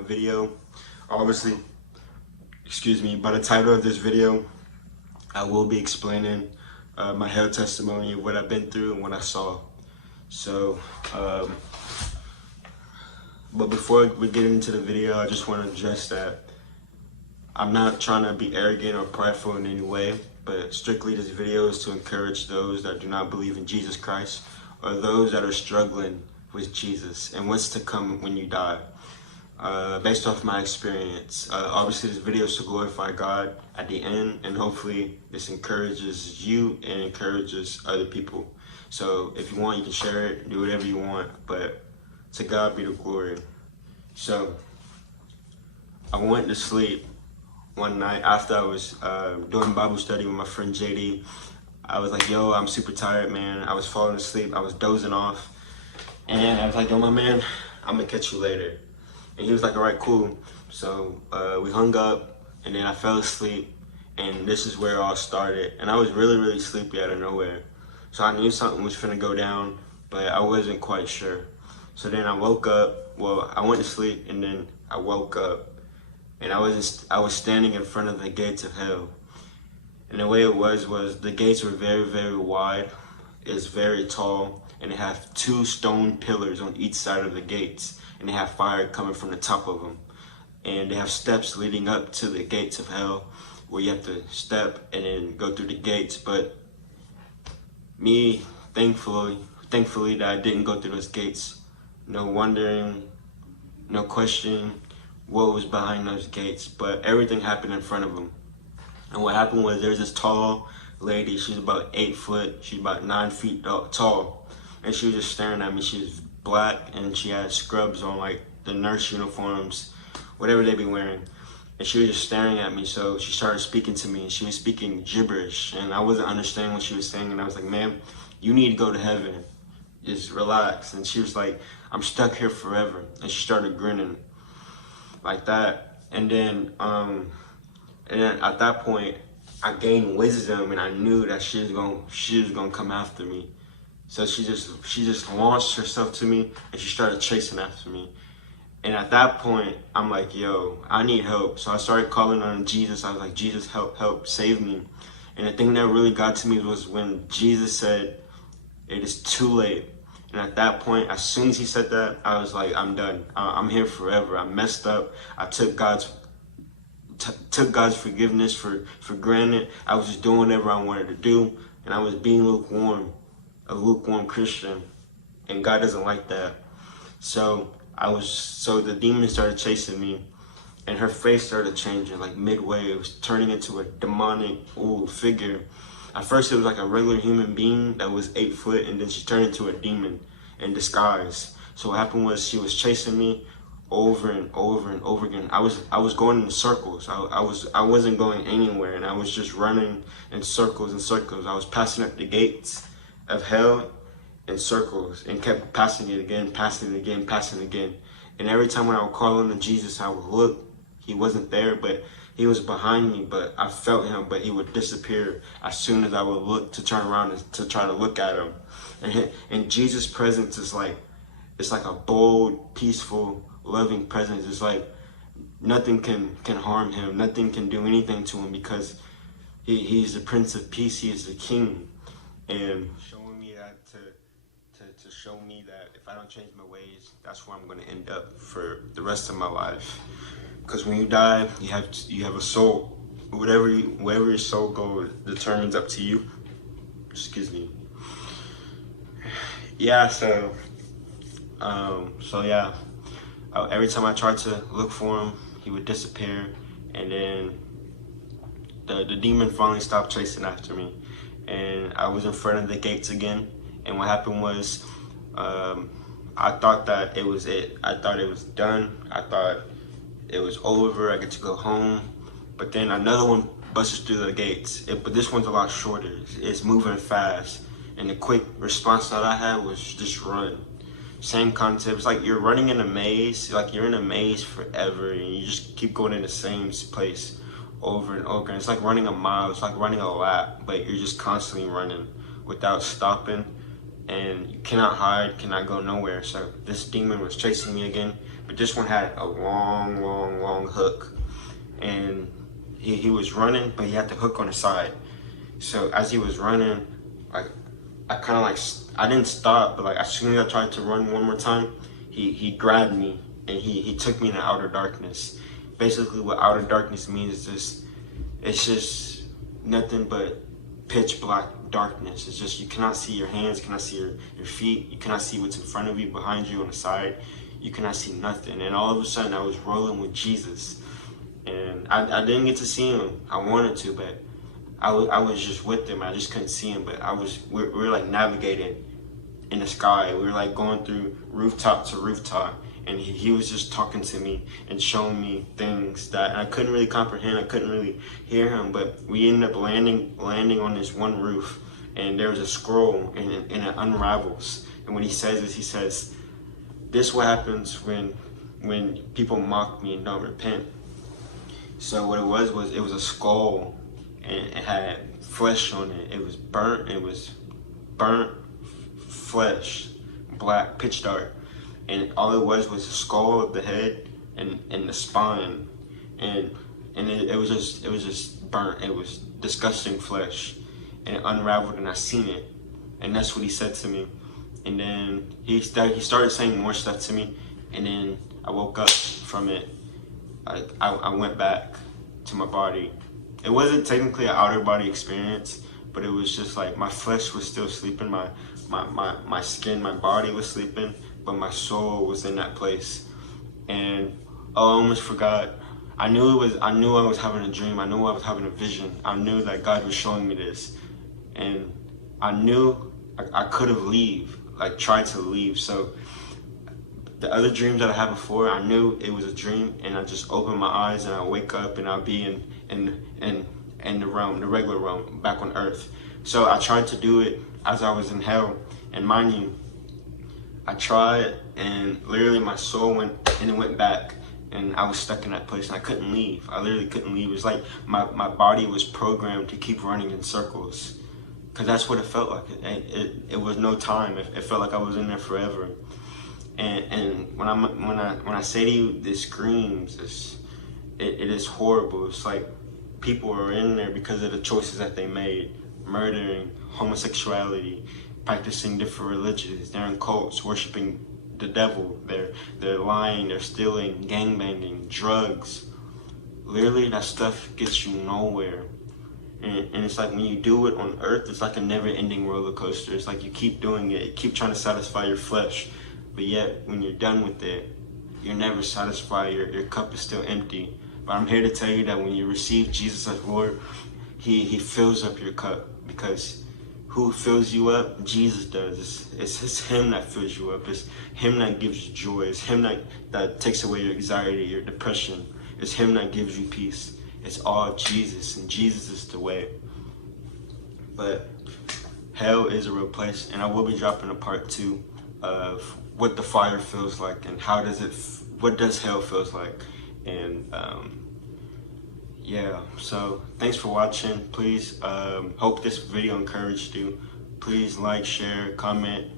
my video. Obviously, excuse me, by the title of this video, I will be explaining my hell testimony of what I've been through and what I saw. So, but before we get into the video, I just want to address that I'm not trying to be arrogant or prideful in any way, but strictly this video is to encourage those that do not believe in Jesus Christ or those that are struggling with Jesus and what's to come when you die. Based off my experience, obviously this video is to glorify God at the end, and hopefully this encourages you and encourages other people. So if you want, you can share it, do whatever you want, but to God be the glory. So I went to sleep one night after I was doing Bible study with my friend JD. I was like, yo, I'm super tired, man. I was falling asleep. I was dozing off. And I was like, yo, my man, I'm gonna catch you later. And he was like, all right, cool. So we hung up, and then I fell asleep, and this is where it all started. And I was really, really sleepy out of nowhere. So I knew something was finna go down, but I wasn't quite sure. So then I woke up. Well, I went to sleep, and then I woke up, and I was standing in front of the gates of hell. And the way it was the gates were very, very wide. It's very tall, and they have 2 stone pillars on each side of the gates, and they have fire coming from the top of them. And they have steps leading up to the gates of hell, where you have to step and then go through the gates. But me, thankfully that I didn't go through those gates. No wondering, no questioning what was behind those gates, but everything happened in front of them. And what happened was there's this tall lady. She's about 8 foot. She's about 9 feet tall. And she was just staring at me. She was black, and she had scrubs on, like the nurse uniforms, whatever they be wearing. And she was just staring at me. So she started speaking to me, and she was speaking gibberish. And I wasn't understanding what she was saying. And I was like, ma'am, you need to go to heaven. Just relax. And she was like, I'm stuck here forever. And she started grinning like that. And then at that point, I gained wisdom, and I knew that she was gonna come after me. So she just launched herself to me, and she started chasing after me. And at that point, I'm like, yo, I need help. So I started calling on Jesus. I was like, Jesus, help, save me. And the thing that really got to me was when Jesus said, it is too late. And at that point, as soon as he said that, I was like, I'm done. I'm here forever. I messed up. I took God's forgiveness for granted. I was just doing whatever I wanted to do, and I was being lukewarm, a lukewarm Christian, and God doesn't like that. So the demon started chasing me, and her face started changing, like midway. It was turning into a demonic figure. At first, it was like a regular human being that was 8 foot, and then she turned into a demon in disguise. So what happened was she was chasing me over and over and over again. I was going in circles. I wasn't going anywhere, and I was just running in circles and circles. I was passing up the gates of hell in circles, and kept passing it again, passing it again, passing it again. And every time when I would call on Jesus, I would look. He wasn't there, but he was behind me, but I felt him, but he would disappear as soon as I would look to turn around and to try to look at him. And Jesus' presence is like, it's like a bold, peaceful, loving presence. It's like nothing can harm him. Nothing can do anything to him, because he's the Prince of Peace. He is the King. And showing me that to show me that if I don't change my ways, that's where I'm going to end up for the rest of my life. Because when you die, you have a soul. Wherever your soul goes determines up to you. Excuse me. Yeah. So yeah. Every time I tried to look for him, he would disappear, and then the demon finally stopped chasing after me, and I was in front of the gates again. And what happened was, I thought that it was it. I thought it was done. I thought it was over. I get to go home. But then another one busted through the gates. But this one's a lot shorter. It's moving fast, and the quick response that I had was just run. Same concept. It's like you're running in a maze, like you're in a maze forever, and you just keep going in the same place over and over. And it's like running a mile. It's like running a lap, but you're just constantly running without stopping. and you cannot hide, cannot go nowhere. So this demon was chasing me again, but this one had a long hook, and he was running, but he had the hook on the side. So as he was running, like I kind of like, I didn't stop, but like as soon as I tried to run one more time, he grabbed me and he took me into outer darkness. Basically what outer darkness means is it's just nothing but pitch black darkness. It's just, you cannot see your hands, you cannot see your feet, you cannot see what's in front of you, behind you, on the side. You cannot see nothing. And all of a sudden I was rolling with Jesus, and I didn't get to see him. I wanted to, but I was just with him. I just couldn't see him, but we were like navigating in the sky. We were like going through rooftop to rooftop, and he was just talking to me and showing me things that I couldn't really comprehend. I couldn't really hear him, but we ended up landing on this one roof, and there was a scroll, and it unravels. And when he says this, he says, "This is what happens when people mock me and don't repent." So what it was a skull, and it had flesh on it. It was burnt flesh, black, pitch dark. And all it was the skull of the head and the spine. And it was just burnt. It was disgusting flesh. And it unraveled, and I seen it. And that's what he said to me. And then he started saying more stuff to me, and then I woke up from it. I went back to my body. It wasn't technically an outer body experience, but it was just like my flesh was still sleeping, my skin, my body was sleeping, but my soul was in that place. And I almost forgot. I knew I was having a dream. I knew I was having a vision. I knew that God was showing me this, and I knew I could have tried to leave. So the other dreams that I had before, I knew it was a dream, and I just opened my eyes and I wake up and I'll be in the realm, the regular realm, back on earth. So I tried to do it as I was in hell, and mind you, I tried, and literally my soul went and it went back, and I was stuck in that place, and I couldn't leave. I literally couldn't leave. It was like my body was programmed to keep running in circles, because that's what it felt like. It was no time. It felt like I was in there forever. And when I say to you, this screams, it is horrible. It's like people are in there because of the choices that they made, murdering, homosexuality, practicing different religions. They're in cults, worshiping the devil. They're lying, they're stealing, gangbanging, drugs. Literally, that stuff gets you nowhere. And it's like when you do it on earth, it's like a never-ending roller coaster. It's like you keep doing it, you keep trying to satisfy your flesh, but yet when you're done with it, you're never satisfied. Your cup is still empty. But I'm here to tell you that when you receive Jesus as Lord, He fills up your cup, because who fills you up? Jesus does. It's Him that fills you up. It's Him that gives you joy. It's Him that takes away your anxiety, your depression. It's Him that gives you peace. It's all Jesus, and Jesus is the way. But hell is a real place, and I will be dropping a part 2 of what the fire feels like, and what does hell feels like. And yeah, so thanks for watching. Please, hope this video encouraged you. Please like, share, comment,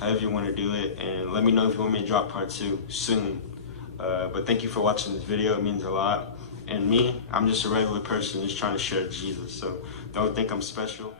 however you want to do it, and let me know if you want me to drop part 2 soon. But thank you for watching this video. It means a lot. And me, I'm just a regular person just trying to share Jesus, so don't think I'm special.